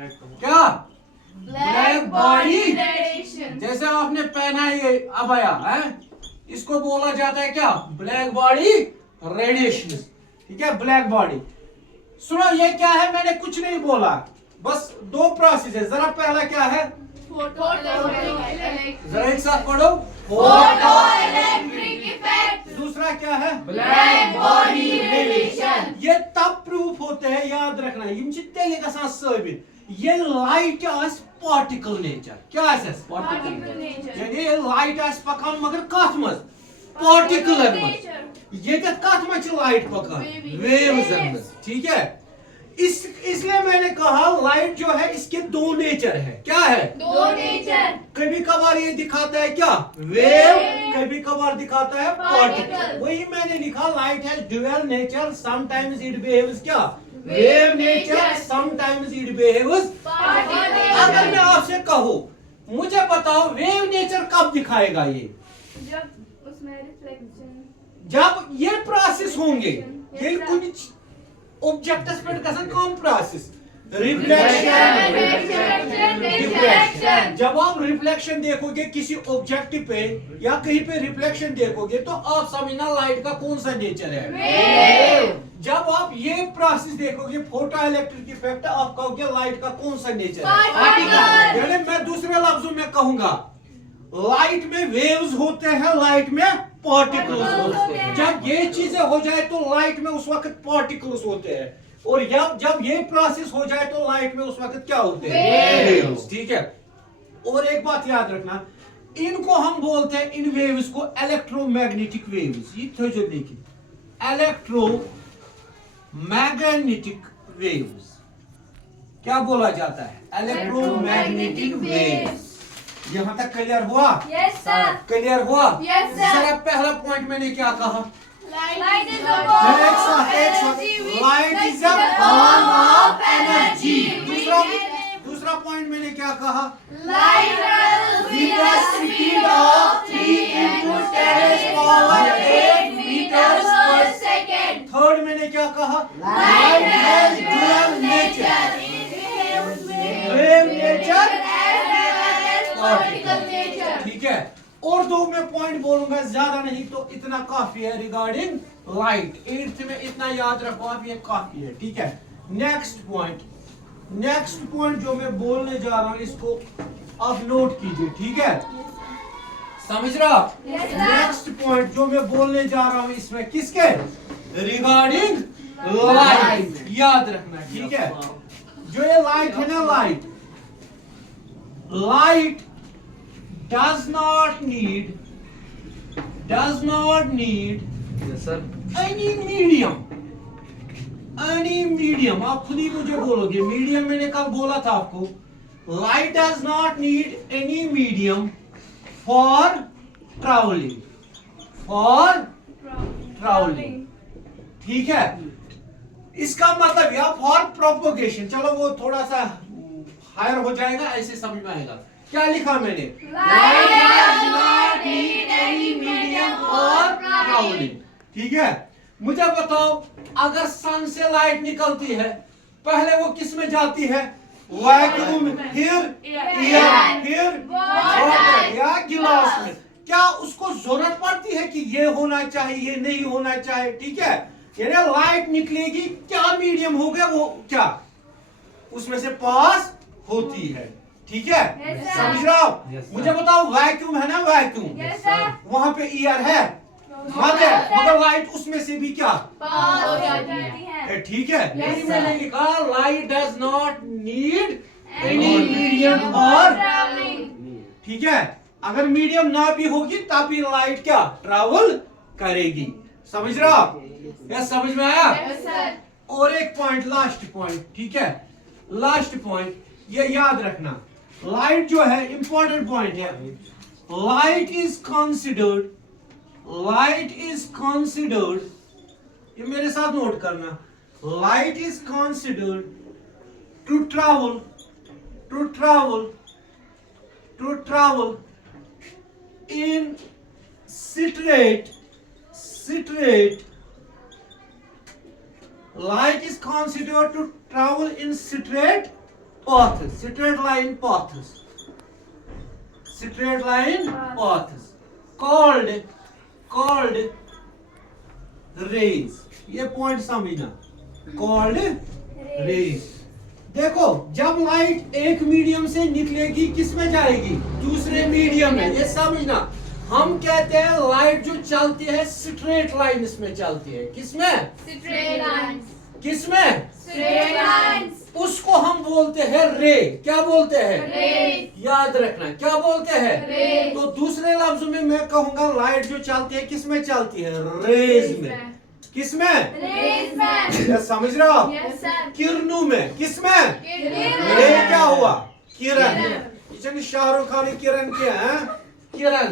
क्या black body radiation. जैसे आपने पहना है ये अबाया है, इसको बोला जाता है क्या, ब्लैक बॉडी रेडिएशन। ठीक है, ब्लैक बॉडी। सुनो ये क्या है, मैंने कुछ नहीं बोला, बस दो प्रोसेस है। जरा पहला क्या है, जरा एक साथ पढ़ो, फोटो इलेक्ट्रिक इफेक्ट। दूसरा क्या है, ब्लैक बॉडी रेडिएशन। ये तब प्रूफ होते हैं, याद रखना, यम छ तेले गसान साबित ये लाइट आस पार्टिकल नेचर। क्या आस पार्टिकल नेचर। यानी ये लाइट आस पकान मगर कथ मज पार्टिकल मज, ये कथ मज छ लाइट पकान वेव्स मज। ठीक है, इसलिए मैंने कहा लाइट जो है इसके दो नेचर है। क्या है, दो नेचर। कभी कभार ये दिखाता है क्या, वेव, कभी कभार दिखाता है पार्टिकल। वही मैंने लिखा, light has dual nature, sometimes it behaves क्या, wave nature, sometimes it behaves particle. अगर मैं आपसे कहूं, मुझे बताओ वेव नेचर कब दिखाएगा ये, जब उसमें रिफ्लेक्शन, जब ये प्रोसेस होंगे, ये कुछ ऑब्जेक्ट्स पे गसन कौन प्रोसेस, रिफ्लेक्शन, रिफ्लेक्शन। जब आप रिफ्लेक्शन देखोगे किसी ऑब्जेक्ट पे या कहीं पे रिफ्लेक्शन देखोगे तो आप समझना लाइट का कौन सा नेचर है, वेव। जब आप ये प्रोसेस देखोगे फोटो इलेक्ट्रिक इफेक्ट, आप कहोगे लाइट का कौन सा नेचर है, पार्टिकल। यानी मैं दूसरे लफ्जों में कहूंगा लाइट में वेव्स होते हैं, लाइट में पार्टिकल्स होते हैं। जब ये चीजें हो जाए तो लाइट में उस वक्त पार्टिकल्स होते हैं, और जब ये प्रोसेस हो जाए तो लाइट में उस वक्त क्या होते हैं, वेव्स। ठीक है, और एक बात याद रखना, इनको हम बोलते हैं, इन वेव्स को इलेक्ट्रोमैग्नेटिक वेव्स। ये थे जो लेकिन इलेक्ट्रोमैग्नेटिक वेव्स क्या बोला जाता है, इलेक्ट्रोमैग्नेटिक वेव्स। यहाँ तक क्लियर हुआ? Yes sir. क्लियर हुआ? Yes sir. जरा पहला पॉइंट मैंने क्या कहा, लाइट इज अ एक साथ light is a form of energy. दूसरा पॉइंट मैंने क्या कहा, light travels with the speed of 3 into 10 power 8 meters per second. Third मैंने क्या कहा, Light has dual nature, nature. Wave nature, Particle nature. ठीक है। और दो मैं पॉइंट बोलूंगा, ज्यादा नहीं, तो इतना काफी है रिगार्डिंग लाइट। 8th में इतना याद रखो आप, ये काफी है। ठीक है, नेक्स्ट पॉइंट जो मैं बोलने जा रहा हूं इसको आप नोट कीजिए। ठीक है, समझ रहा आप? Yes, sir. नेक्स्ट पॉइंट जो मैं बोलने जा रहा हूं इसमें किसके रिगार्डिंग लाइट, याद रखना। ठीक है, जो ये लाइट है ना, light does not need Yes, sir. any medium। आप खुद ही मुझे बोलोगे मीडियम, मैंने कल बोला था आपको, light does not need any medium for traveling। ठीक है, इसका मतलब या फॉर प्रोपोगेशन, चलो वो थोड़ा सा हायर हो जाएगा, ऐसे समझ में आएगा। क्या लिखा मैंने, Light does not need any medium for traveling। ठीक है, मुझे बताओ अगर सन से लाइट निकलती है, पहले वो किस में जाती है, वैक्यूम, फिर एयर, फिर वाटर या गिलास में। क्या उसको जरूरत पड़ती है कि ये होना चाहिए, ये नहीं होना चाहिए? ठीक है, यानी लाइट निकलेगी, क्या मीडियम होगा वो, क्या उसमें से पास होती है। ठीक है, Yes, sir. समझ रहे हो आप? Yes, sir. मुझे बताओ वैक्यूम है ना, वैक्यूम, Yes, sir. वहां पे एयर है, मत है, मगर लाइट उसमें से भी क्या, पास हो जाती है। ठीक है। Yes, यही sir. मैंने लिखा, light does not need any Any medium medium और, for traveling। ठीक है, अगर मीडियम ना भी होगी तब भी लाइट क्या ट्रैवल करेगी। समझ रहे हो आप? या समझ में आया? Yes, sir. और एक पॉइंट, लास्ट पॉइंट। ठीक है, लास्ट पॉइंट ये याद रखना, लाइट जो है इंपॉर्टेंट पॉइंट है, लाइट इज कंसिडर्ड, ये मेरे साथ नोट करना, light is considered to travel in straight light is considered to travel in straight paths, straight line paths, straight line paths, called rays. ये पॉइंट समझना, called rays. देखो जब light एक medium से निकलेगी किस में जाएगी? दूसरे मीडियम में. ये समझना, हम कहते हैं लाइट जो चलती है स्ट्रेट लाइन्स में चलती है. किसमें? Straight lines. किसमें? Straight lines. उसको हम बोलते हैं रे. क्या बोलते हैं? Rays. याद रखना, क्या बोलते हैं? Rays. तो दूसरे लफ्जों में मैं कहूंगा लाइट जो चलती है किसमें चलती है? रेज में. किसमें? Rays में. ये समझ रहे हो? Yes sir. किरणों में. किसमें? किरण. रे क्या हुआ? किरण. किरण. इसमें शाहरुख खान किरण क्या है? किरण.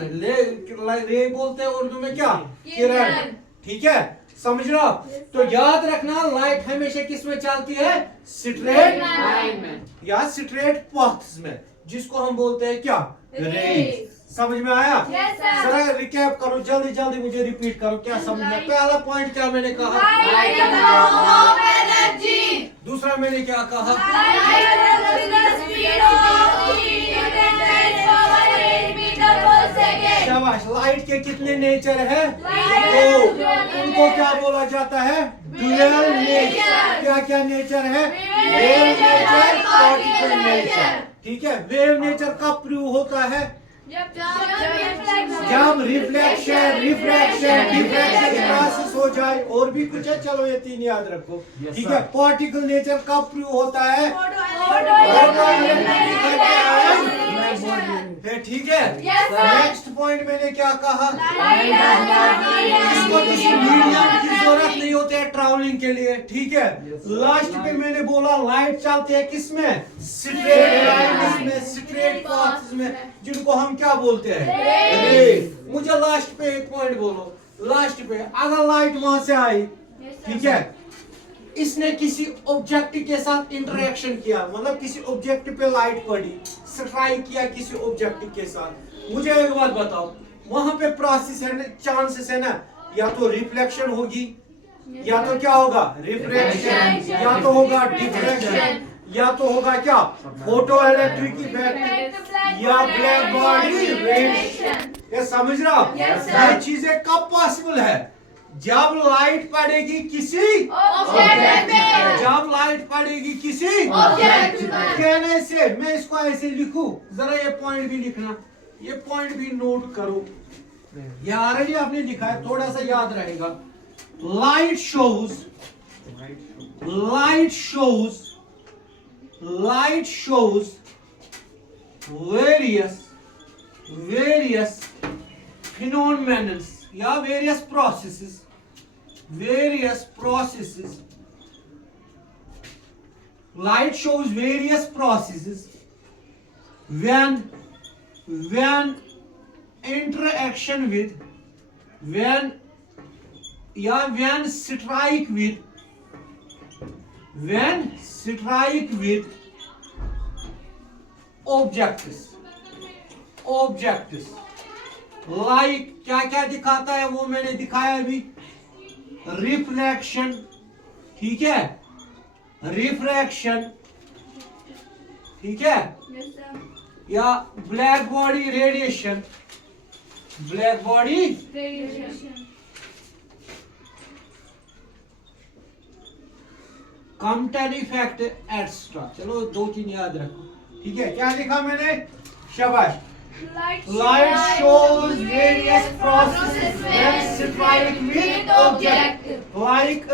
रे बोलते हैं उर्दू में क्या? किरण. किरण. ठीक है, समझ रहे हो? तो याद रखना लाइट हमेशा किसमें चलती है? स्ट्रेट लाइन में या स्ट्रेट पाथ्स में, जिसको हम बोलते हैं क्या? रेज. समझ में आया? Yes sir. जरा रिकैप करो, जल्दी जल्दी मुझे रिपीट करो. क्या समझ में? पहला पॉइंट क्या मैंने कहा? Light is a form of energy. दूसरा मैंने क्या कहा? Light travels with the speed of 3 into 10 power 8 meter per second. शाबाश. लाइट के कितने नेचर है? Light दो. has dual उनको nature. क्या बोला जाता है? Dual dual nature. नेचर. क्या क्या नेचर है? Wave वेव nature नेचर, और पार्टिकल particle नेचर. nature. ठीक है, वेव नेचर कब प्रूव होता है? जब जब रिफ्लेक्शन, रिफ्रैक्शन, डिफ्रैक्शन प्रोसेस हो जाए. और भी कुछ है, चलो ये 3 याद रखो. Yes, ठीक sir. है, पार्टिकल नेचर कब प्रूव होता है? ठीक है. Yes, sir. नेक्स्ट पॉइंट मैंने क्या कहा? Light has no इसको किसी मीडियम की जरूरत नहीं होती है ट्रैवलिंग के लिए. ठीक है, Yes, लास्ट पे मैंने बोला लाइट चलती है किसमें? स्ट्रेट लाइन्स में, स्ट्रेट पाथ्स में, जिनको हम क्या बोलते हैं? रे. मुझे लास्ट पे एक पॉइंट बोलो. लास्ट पे अगर लाइट वहां से आई, ठीक है, इसने किसी ऑब्जेक्ट के साथ इंटरेक्शन किया, मतलब किसी ऑब्जेक्ट पे लाइट पड़ी, स्ट्राइक किया किसी ऑब्जेक्ट के साथ. मुझे एक बात बताओ, वहां पे प्रोसेस है ना, चांसेस है ना, या तो रिफ्लेक्शन होगी, या तो क्या होगा? रिफ्रैक्शन, या तो होगा डिफ्रैक्शन, या तो होगा क्या? फोटो इलेक्ट्रिक इफेक्ट, या ब्लैक बॉडी रेडिएशन. ये समझ रहा हो? Yes, sir. ये चीजें कब पॉसिबल है? जब लाइट पड़ेगी किसी ऑब्जेक्ट पे. जब लाइट पड़ेगी किसी ऑब्जेक्ट पे. कहने से मैं इसको ऐसे लिखूं, जरा ये पॉइंट भी लिखना, ये पॉइंट भी नोट करो. ये ऑलरेडी आपने लिखा है, थोड़ा सा याद रहेगा. लाइट शोज various phenomena या various processes light shows various processes when interaction with when strike with objects like क्या क्या दिखाता है वो मैंने दिखाया अभी. रिफ्लेक्शन, ठीक है, रिफ्रैक्शन, ठीक है, या black body radiation, Compton effect extra. चलो 2-3 याद रखो. ठीक है, क्या लिखा मैंने? शाबाश. Light shows various processes when strike with object like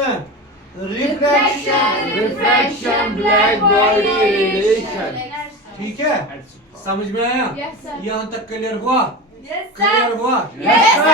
refraction, black body radiation. ठीक है, समझ में आया? Yes, sir. यहाँ तक क्लियर हुआ? Yes, sir. क्लियर हुआ? Yes, sir.